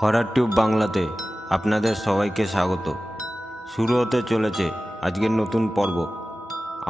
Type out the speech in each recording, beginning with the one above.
Horror tube বাংলাতে আপনাদের সবাইকে স্বাগত। শুরু হতে চলেছে আজকের নতুন পর্ব।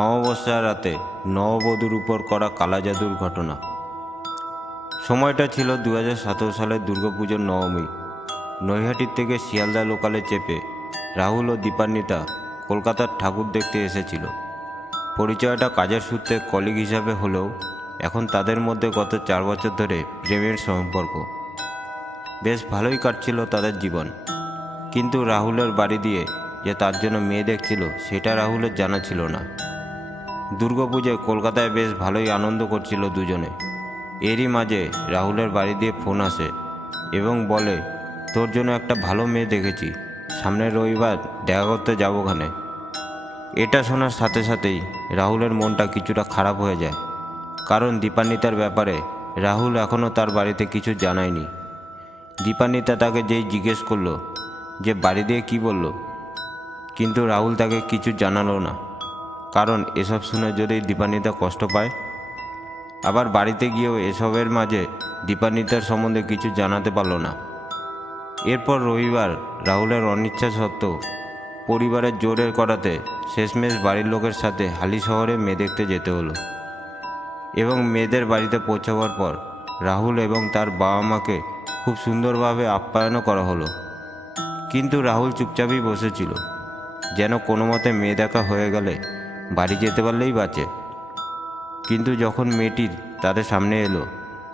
অমাবস্যার রাতে নববধূর উপর করা কালা জাদুর ঘটনা। সময়টা ছিল 2017 সালের দুর্গাপুজোর নবমী। নৈহাটির থেকে শিয়ালদা লোকালে চেপে রাহুল ও দীপান্বিতা কলকাতার ঠাকুর দেখতে এসেছিল। পরিচয়টা কাজের সূত্রে কলিগ হিসাবে হলেও এখন তাদের মধ্যে গত 4 বছর ধরে প্রেমের সম্পর্ক। বেশ ভালোই কাটছিল তাদের জীবন, কিন্তু রাহুলের বাড়ি দিয়ে যে তার জন্য মেয়ে দেখছিল সেটা রাহুলের জানা ছিল না। দুর্গাপুজোয় কলকাতায় বেশ ভালোই আনন্দ করছিল দুজনে। এরই মাঝে রাহুলের বাড়ি দিয়ে ফোন আসে এবং বলে, তোর জন্য একটা ভালো মেয়ে দেখেছি, সামনের রবিবার দেখা করতে যাবো ওখানে। এটা শোনার সাথে সাথেই রাহুলের মনটা কিছুটা খারাপ হয়ে যায়, কারণ দীপান্বিতার ব্যাপারে রাহুল এখনও তার বাড়িতে কিছু জানায়নি। দীপান্বিতা তাকে যেই জিজ্ঞেস করলো যে বাড়ি দিয়ে কী বলল, কিন্তু রাহুল তাকে কিছু জানালো না, কারণ এসব শুনে যদি দীপান্বিতা কষ্ট পায়। আবার বাড়িতে গিয়েও এসবের মাঝে দীপান্বিতার সম্বন্ধে কিছু জানাতে পারল না। এরপর রবিবার রাহুলের অনিচ্ছা সত্ত্বেও পরিবারের জোরের করাতে শেষমেশ বাড়ির লোকের সাথে হালি শহরে মেয়ে দেখতে যেতে হলো। এবং মেয়েদের বাড়িতে পৌঁছাবার পর রাহুল এবং তার বাবা মাকে খুব সুন্দরভাবে আপ্যায়নও করা হলো। কিন্তু রাহুল চুপচাপই বসেছিল, যেন কোনো মতে মেয়ে দেখা হয়ে গেলে বাড়ি যেতে পারলেই বাঁচে। কিন্তু যখন মেয়েটি তাদের সামনে এলো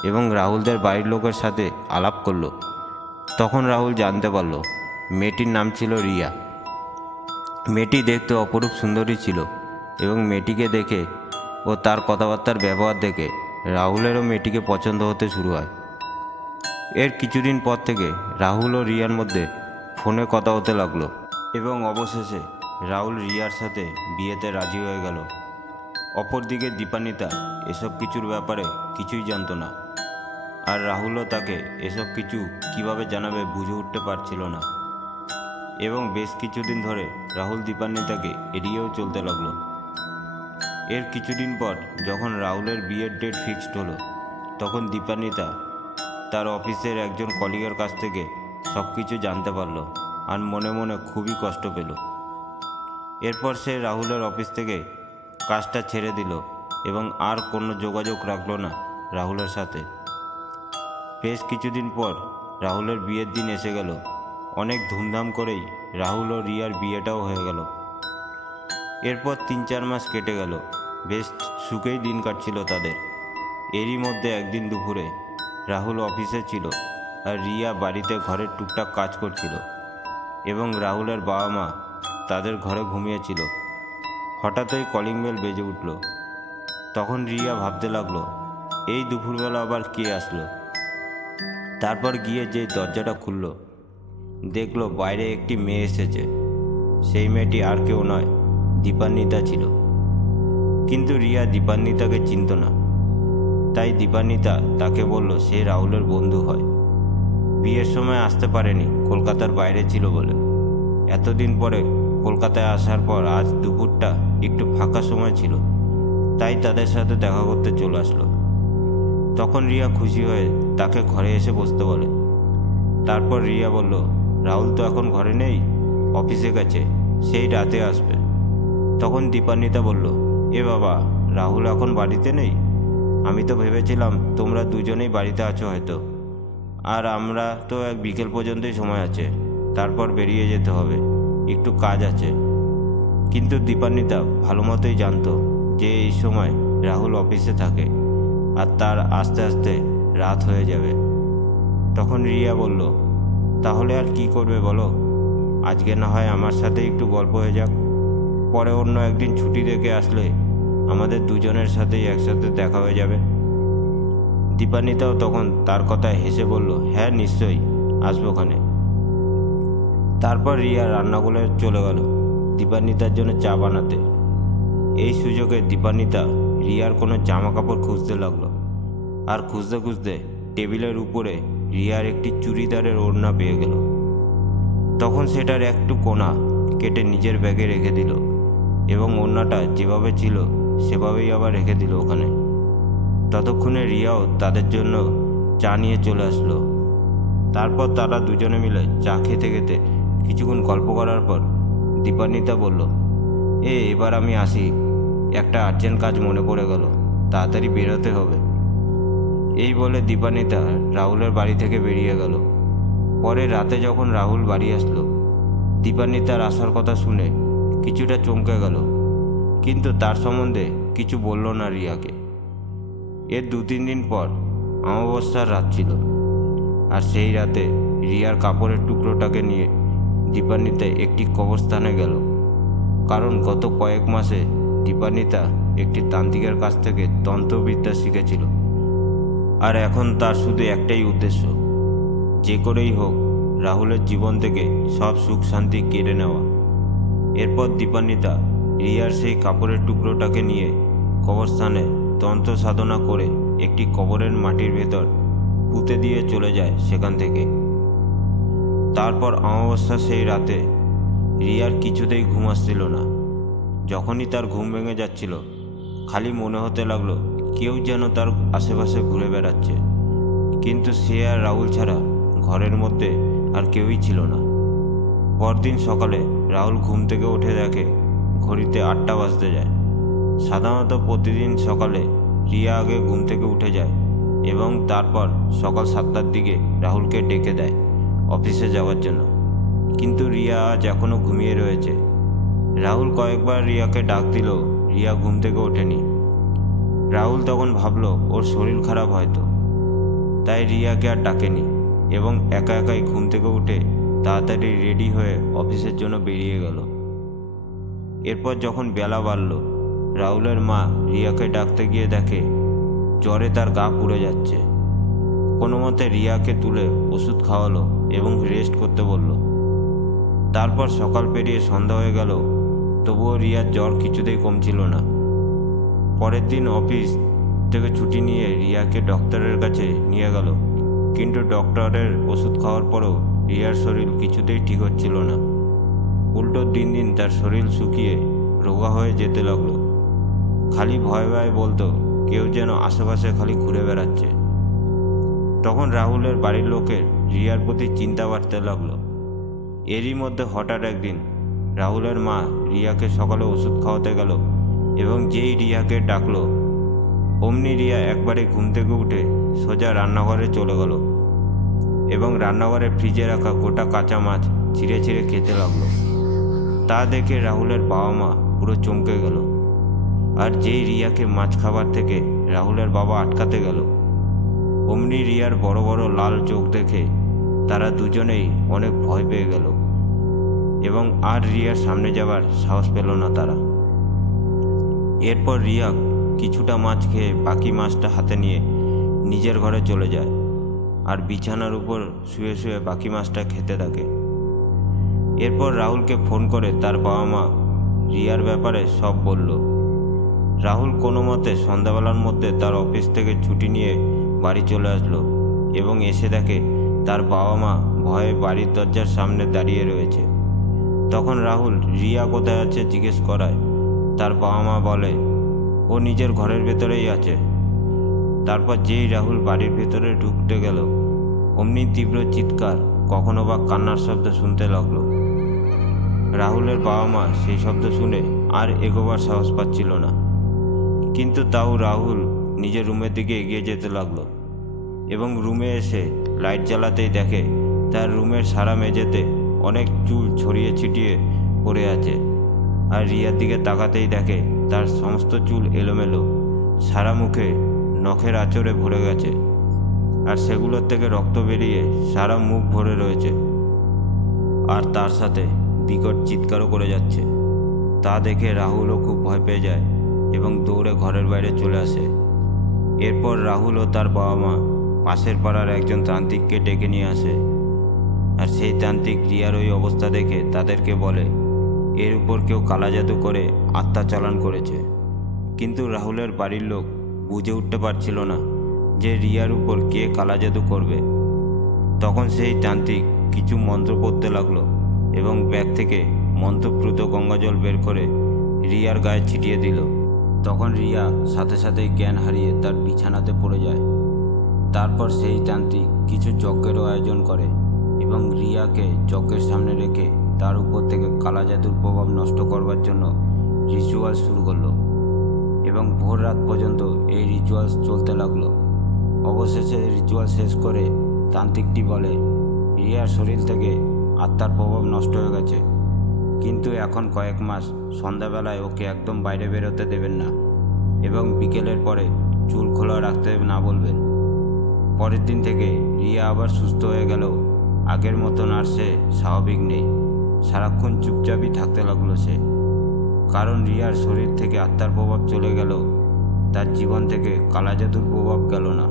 এবং রাহুলদের বাড়ির লোকের সাথে আলাপ করলো, তখন রাহুল জানতে পারল মেয়েটির নাম ছিল রিয়া। মেয়েটি দেখতে অপরূপ সুন্দরী ছিল এবং মেয়েটিকে দেখে ও তার কথাবার্তার ব্যবহার দেখে রাহুলেরও মেয়েটিকে পছন্দ হতে শুরু হয়। এর কিছুদিন পর থেকে রাহুল ও রিয়ার মধ্যে ফোনে কথা হতে লাগলো এবং অবশেষে রাহুল রিয়ার সাথে বিয়েতে রাজি হয়ে গেল। অপরদিকে দীপান্বিতা এসব কিছুর ব্যাপারে কিছুই জানতো না, আর রাহুলও তাকে এসব কিছু কিভাবে জানাবে বুঝে উঠতে পারছিল না। এবং বেশ কিছুদিন ধরে রাহুল দীপান্বিতাকে এড়িয়েও চলতে লাগলো। এর কিছুদিন পর যখন রাহুলের বিয়ের ডেট ফিক্সড হলো, তখন দীপান্বিতা তার অফিসের একজন কলিগের কাছ থেকে সব কিছু জানতে পারল আর মনে মনে খুবই কষ্ট পেল। এরপর সে রাহুলের অফিস থেকে কাজটা ছেড়ে দিল এবং আর কোনো যোগাযোগ রাখলো না রাহুলের সাথে। বেশ কিছুদিন পর রাহুলের বিয়ের দিন এসে গেল। অনেক ধুমধাম করেই রাহুল ও রিয়ার বিয়েটাও হয়ে গেল। এরপর 3-4 মাস কেটে গেল। বেশ সুখেই দিন কাটছিল তাদের। এরই মধ্যে একদিন দুপুরে রাহুল অফিসে ছিল আর রিয়া বাড়িতে ঘরের টুকটাক কাজ করছিল এবং রাহুলের বাবা মা তাদের ঘরে ঘুমিয়েছিল। হঠাৎই কলিং বেল বেজে উঠল। তখন রিয়া ভাবতে লাগলো, এই দুপুরবেলা আবার কে আসলো। তারপর গিয়ে যে দরজাটা খুলল, দেখলো বাইরে একটি মেয়ে এসেছে। সেই মেয়েটি আর কেউ নয়, দীপান্বিতা ছিল। কিন্তু রিয়া দীপান্বিতাকে চিনত না, তাই দীপান্বিতা তাকে বলল সে রাহুলের বন্ধু হয়। বিয়ের সময় আসতে পারেনি, কলকাতার বাইরে ছিল বলে। এতদিন পরে কলকাতায় আসার পর আজ দুপুরটা একটু ফাঁকা সময় ছিল, তাই তাদের সাথে দেখা করতে চলে আসলো। তখন রিয়া খুশি হয়ে তাকে ঘরে এসে বসতে বলে। তারপর রিয়া বলল, রাহুল তো এখন ঘরে নেই, অফিসে গেছে, সেই রাতে আসবে। তখন দীপান্বিতা বলল, এ বাবা, রাহুল এখন বাড়িতে নেই? আমি তো ভেবেছিলাম তোমরা দুজনেই বাড়িতে আছো হয়তো, আর আমরা তো এক বিকেল পর্যন্তই সময় আছে, তারপর বেরিয়ে যেতে হবে, একটু কাজ আছে। কিন্তু দীপান্বিতা ভালো মতোই জানতো যে এই সময় রাহুল অফিসে থাকে আর তার আস্তে আস্তে রাত হয়ে যাবে। তখন রিয়া বলল, তাহলে আর কি করবে বলো, আজকে না হয় আমার সাথে একটু গল্প হয়ে যাক, পরে অন্য একদিন ছুটি দেখে আসলে আমাদের দুজনের সাথেই একসাথে দেখা হয়ে যাবে। দীপান্বিতাও তখন তার কথায় হেসে বলল, হ্যাঁ নিশ্চয়ই আসবো ওখানে। তারপর রিয়া রান্নাঘরে চলে গেল দীপান্বিতার জন্য চা বানাতে। এই সুযোগে দীপান্বিতা রিয়ার কোনো জামা কাপড় খুঁজতে লাগলো, আর খুঁজতে খুঁজতে টেবিলের উপরে রিয়ার একটি চুড়িদারের ওড়না পেয়ে গেল। তখন সেটার একটু কোণা কেটে নিজের ব্যাগে রেখে দিল এবং ওড়নাটা যেভাবে ছিল সেভাবেই আবার রেখে দিল ওখানে। ততক্ষণে রিয়াও তাদের জন্য চা নিয়ে চলে আসলো। তারপর তারা দুজনে মিলে চা খেতে খেতে কিছুক্ষণ গল্প করার পর দীপান্বিতা বলল, এবার আমি আসি, একটা আর্জেন্ট কাজ মনে পড়ে গেল, তাড়াতাড়ি বেরোতে হবে। এই বলে দীপান্বিতা রাহুলের বাড়ি থেকে বেরিয়ে গেল। পরে রাতে যখন রাহুল বাড়ি আসলো, দীপান্বিতার আসার কথা শুনে কিছুটা চমকে গেল, কিন্তু তার সম্বন্ধে কিছু বলল না রিয়াকে। এর 2-3 দিন পর অমাবস্যার রাত ছিল, আর সেই রাতে রিয়ার কাপড়ের টুকরোটাকে নিয়ে দীপান্বিতা একটি কবরস্থানে গেল। কারণ গত কয়েক মাসে দীপান্বিতা একটি তান্ত্রিকের কাছ থেকে তন্ত্রবিদ্যা শিখেছিল, আর এখন তার শুধু একটাই উদ্দেশ্য, যে করেই হোক রাহুলের জীবন থেকে সব সুখ শান্তি কেড়ে নেওয়া। এরপর দীপান্বিতা রিয়ার সেই কাপড়ের টুকরোটাকে নিয়ে কবরস্থানে তন্ত্র সাধনা করে একটি কবরের মাটির ভেতর পুঁতে দিয়ে চলে যায় সেখান থেকে। তারপর অমাবস্যা সেই রাতে রিয়ার কিছুতেই ঘুম আসছিল না। যখনই তার ঘুম ভেঙে যাচ্ছিল, খালি মনে হতে লাগলো কেউ যেন তার আশেপাশে ঘুরে বেড়াচ্ছে, কিন্তু সে আর রাহুল ছাড়া ঘরের মধ্যে আর কেউই ছিল না। পরদিন সকালে রাহুল ঘুম থেকে উঠে দেখে ঘড়িতে 8টা বাজতে যায়। সাধারণত প্রতিদিন সকালে রিয়া আগে ঘুম থেকে উঠে যায় এবং তারপর সকাল 7টার দিকে রাহুলকে ডেকে দেয় অফিসে যাওয়ার জন্য, কিন্তু রিয়া আজ এখনও ঘুমিয়ে রয়েছে। রাহুল কয়েকবার রিয়াকে ডাক দিল, রিয়া ঘুম থেকে ওঠেনি। রাহুল তখন ভাবল ওর শরীর খারাপ হয়তো, তাই রিয়াকে আর ডাকেনি এবং একা একাই ঘুম থেকে উঠে তাড়াতাড়ি রেডি হয়ে অফিসের জন্য বেরিয়ে গেল। এরপর যখন বেলা বাড়ল, রাহুলের মা রিয়াকে ডাকতে গিয়ে দেখে জ্বরে তার গা পুড়ে যাচ্ছে। কোনো মতে রিয়াকে তুলে ওষুধ খাওয়ালো এবং রেস্ট করতে বলল। তারপর সকাল পেরিয়ে সন্ধ্যা হয়ে গেল, তবুও রিয়ার জ্বর কিছুতেই কমছিল না। পরের দিন অফিস থেকে ছুটি নিয়ে রিয়াকে ডক্টরের কাছে নিয়ে গেল, কিন্তু ডক্টরের ওষুধ খাওয়ার পরেও রিয়ার শরীর কিছুতেই ঠিক হচ্ছিল না। উল্টো দিন দিন তার শরীর শুকিয়ে রোগা হয়ে যেতে লাগলো। খালি ভয় ভয় বলতো কেউ যেন আশেপাশে খালি ঘুরে বেড়াচ্ছে। তখন রাহুলের বাড়ির লোকের রিয়ার প্রতি চিন্তা বাড়তে লাগলো। এরই মধ্যে হঠাৎ একদিন রাহুলের মা রিয়াকে সকালে ওষুধ খাওয়াতে গেল এবং যেই রিয়াকে ডাকলো, অমনি রিয়া একবারে ঘুম থেকে উঠে সোজা রান্নাঘরে চলে গেল এবং রান্নাঘরে ফ্রিজে রাখা গোটা কাঁচা মাছ ছিঁড়ে ছিঁড়ে খেতে লাগলো। তা দেখে রাহুলের বাবা মা পুরো চমকে গেল, আর যেই রিয়াকে মাছ খাবার থেকে রাহুলের বাবা আটকাতে গেল, অমনি রিয়ার বড় বড় লাল চোখ দেখে তারা দুজনেই অনেক ভয় পেয়ে গেল এবং আর রিয়ার সামনে যাবার সাহস পেল না তারা। এরপর রিয়া কিছুটা মাছ খেয়ে বাকি মাছটা হাতে নিয়ে নিজের ঘরে চলে যায় আর বিছানার উপর শুয়ে শুয়ে বাকি মাছটা খেতে থাকে। এরপর রাহুলকে ফোন করে তার বাবা মা রিয়ার ব্যাপারে সব বলল। রাহুল কোনো মতে সন্ধ্যাবেলার মধ্যে তার অফিস থেকে ছুটি নিয়ে বাড়ি চলে আসলো এবং এসে দেখে তার বাবা মা ভয়ে বাড়ির দরজার সামনে দাঁড়িয়ে রয়েছে। তখন রাহুল রিয়া কোথায় আছে জিজ্ঞেস করায় তার বাবা মা বলে ও নিজের ঘরের ভেতরেই আছে। তারপর যেই রাহুল বাড়ির ভেতরে ঢুকতে গেল, অমনি তীব্র চিৎকার, কখনো বা কান্নার শব্দ শুনতে লাগলো। রাহুলের বাবা মা সেই শব্দ শুনে আর এগোবার সাহস পাচ্ছিল না, কিন্তু তাও রাহুল নিজের রুমের দিকে এগিয়ে যেতে লাগলো এবং রুমে এসে লাইট জ্বালাতেই দেখে তার রুমের সারা মেঝেতে অনেক চুল ছড়িয়ে ছিটিয়ে পড়ে আছে। আর রিয়ার দিকে তাকাতেই দেখে তার সমস্ত চুল এলোমেলো, সারা মুখে নখের আঁচড়ে ভরে গেছে আর সেগুলোর থেকে রক্ত বেরিয়ে সারা মুখ ভরে রয়েছে, আর তার সাথে বিকট চিৎকারও করে যাচ্ছে। তা দেখে রাহুলও খুব ভয় পেয়ে যায় এবং দৌড়ে ঘরের বাইরে চলে আসে। এরপর রাহুল ও তার বাবা মা পাশের পাড়ার একজন তান্ত্রিককে ডেকে নিয়ে আসে, আর সেই তান্ত্রিক রিয়ার ওই অবস্থা দেখে তাদেরকে বলে এর উপর কেউ কালা জাদু করে আত্মা চালান করেছে। কিন্তু রাহুলের বাড়ির লোক বুঝে উঠতে পারছিল না যে রিয়ার উপর কে কালা জাদু করবে। তখন সেই তান্ত্রিক কিছু মন্ত্র পড়তে লাগলো এবং ব্যাগ থেকে মন্ত্রপ্রুত গঙ্গাজল বের করে রিয়ার গায়ে ছিটিয়ে দিল। তখন রিয়া সাথে সাথেই জ্ঞান হারিয়ে তার বিছানাতে পড়ে যায় তারপর সেই তান্ত্রিক কিছু যজ্ঞেরও আয়োজন করে এবং রিয়াকে যজ্ঞের সামনে রেখে তার উপর থেকে কালা জাদুর প্রভাব নষ্ট করবার জন্য রিচুয়াল শুরু করলো এবং ভোর রাত পর্যন্ত এই রিচুয়াল চলতে লাগলো। অবশেষে রিচুয়াল শেষ করে তান্ত্রিকটি বলে রিয়ার শরীর থেকে আত্মার প্রভাব নষ্ট হয়ে গেছে, কিন্তু এখন কয়েক মাস সন্ধ্যাবেলায় ওকে একদম বাইরে বেরোতে দেবেন না এবং বিকেলের পরে চুল খোলা রাখতে না বলবেন। পরের দিন থেকে রিয়া আবার সুস্থ হয়ে গেল, আগের মতন আর সে স্বাভাবিক নেই। সারাক্ষণ চুপচাপই থাকতে লাগলো সে, কারণ রিয়ার শরীর থেকে আত্মার প্রভাব চলে গেল, তার জীবন থেকে কালা জাদুর প্রভাব গেল না।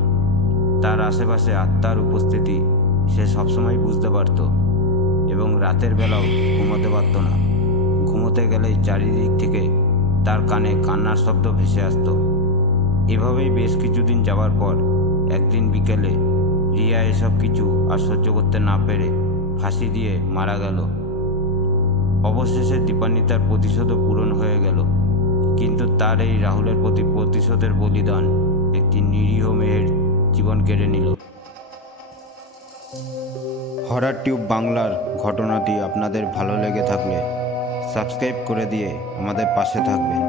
তার আশেপাশে আত্মার উপস্থিতি সে সবসময় বুঝতে পারত এবং রাতের বেলাও ঘুমোতে পারত না। ঘুমোতে গেলেই চারিদিক থেকে তার কানে কান্নার শব্দ ভেসে আসত। এভাবেই বেশ কিছুদিন যাওয়ার পর একদিন বিকেলে রিয়া এসব কিছু আর সহ্য করতে না পেরে ফাঁসি দিয়ে মারা গেল। অবশেষে দীপান্বিতার তার প্রতিশোধও পূরণ হয়ে গেল, কিন্তু তার এই রাহুলের প্রতি প্রতিশোধের বলিদান একটি নিরীহ মেয়ের জীবন কেড়ে নিল। হরর টিউব বাংলার ঘটনাটি আপনাদের ভালো লেগে থাকলে সাবস্ক্রাইব করে দিয়ে আমাদের পাশে থাকবেন।